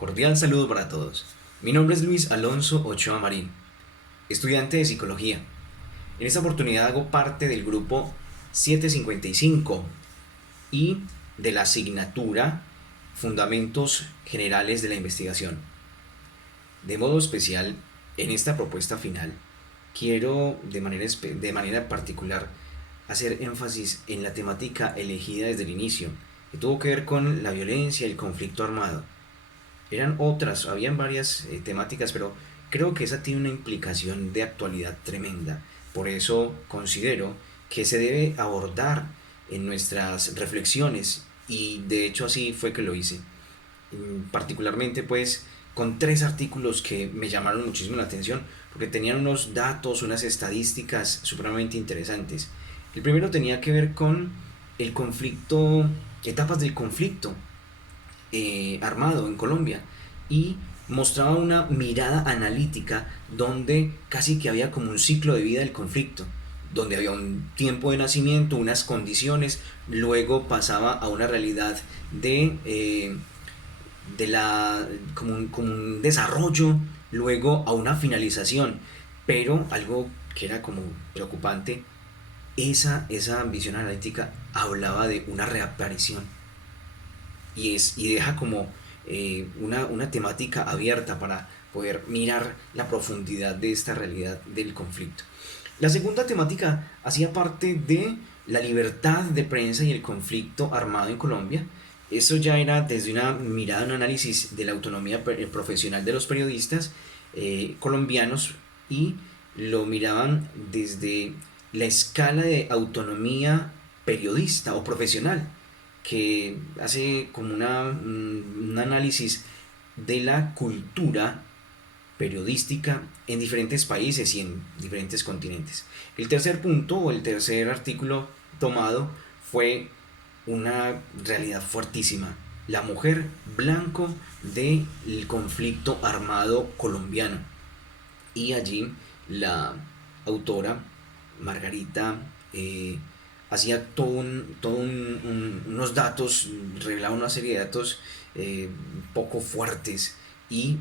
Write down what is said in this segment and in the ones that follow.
Cordial saludo para todos. Mi nombre es Luis Alonso Ochoa Marín, estudiante de psicología. En esta oportunidad hago parte del grupo 755 y de la asignatura Fundamentos Generales de la Investigación. De modo especial, en esta propuesta final, quiero de manera particular hacer énfasis en la temática elegida desde el inicio, que tuvo que ver con la violencia y el conflicto armado. Eran otras, habían varias temáticas, pero creo que esa tiene una implicación de actualidad tremenda. Por eso considero que se debe abordar en nuestras reflexiones y de hecho así fue que lo hice. Particularmente pues con tres artículos que me llamaron muchísimo la atención porque tenían unos datos, unas estadísticas supremamente interesantes. El primero tenía que ver con el conflicto, etapas del conflicto armado en Colombia y mostraba una mirada analítica donde casi que había como un ciclo de vida del conflicto, donde había un tiempo de nacimiento, unas condiciones, luego pasaba a una realidad como un desarrollo, luego a una finalización, pero algo que era como preocupante, esa visión analítica hablaba de una reaparición y deja como una temática abierta para poder mirar la profundidad de esta realidad del conflicto. La segunda temática hacía parte de la libertad de prensa y el conflicto armado en Colombia. Eso ya era desde una mirada, un análisis de la autonomía profesional de los periodistas colombianos y lo miraban desde la escala de autonomía periodista o profesional que hace como un análisis de la cultura periodística en diferentes países y en diferentes continentes. El tercer punto o el tercer artículo tomado fue una realidad fuertísima, la mujer blanco del conflicto armado colombiano. Y allí la autora Margarita hacía unos datos, revelaba una serie de datos poco fuertes y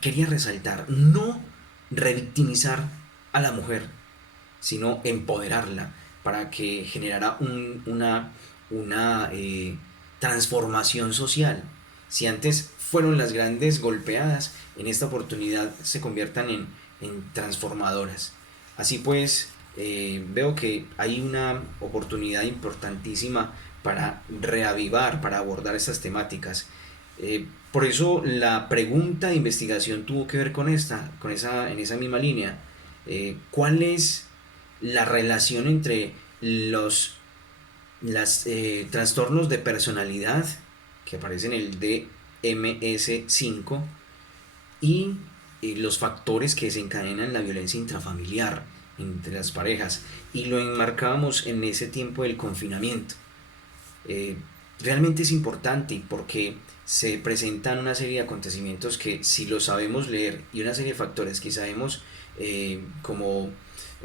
quería resaltar, no revictimizar a la mujer, sino empoderarla para que generara una transformación social. Si antes fueron las grandes golpeadas, en esta oportunidad se conviertan en transformadoras. Así pues, veo que hay una oportunidad importantísima para reavivar, para abordar estas temáticas. Por eso la pregunta de investigación tuvo que ver en esa misma línea. ¿Cuál es la relación entre los trastornos de personalidad que aparecen en el DMS5 y los factores que desencadenan la violencia intrafamiliar entre las parejas? Y lo enmarcábamos en ese tiempo del confinamiento. Eh, Realmente es importante porque se presentan una serie de acontecimientos que si lo sabemos leer y una serie de factores que sabemos como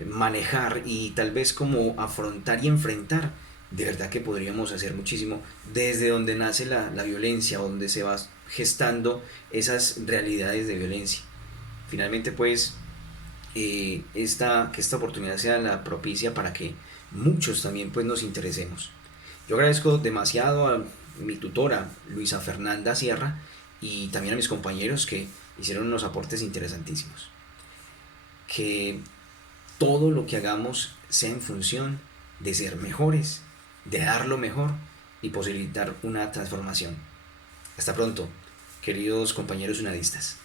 manejar y tal vez como afrontar y enfrentar, de verdad que podríamos hacer muchísimo desde donde nace la violencia, donde se va gestando esas realidades de violencia. Finalmente pues que esta oportunidad sea la propicia para que muchos también pues nos interesemos. Yo agradezco demasiado a mi tutora Luisa Fernanda Sierra y también a mis compañeros que hicieron unos aportes interesantísimos. Que todo lo que hagamos sea en función de ser mejores, de dar lo mejor y posibilitar una transformación. Hasta pronto, queridos compañeros unadistas.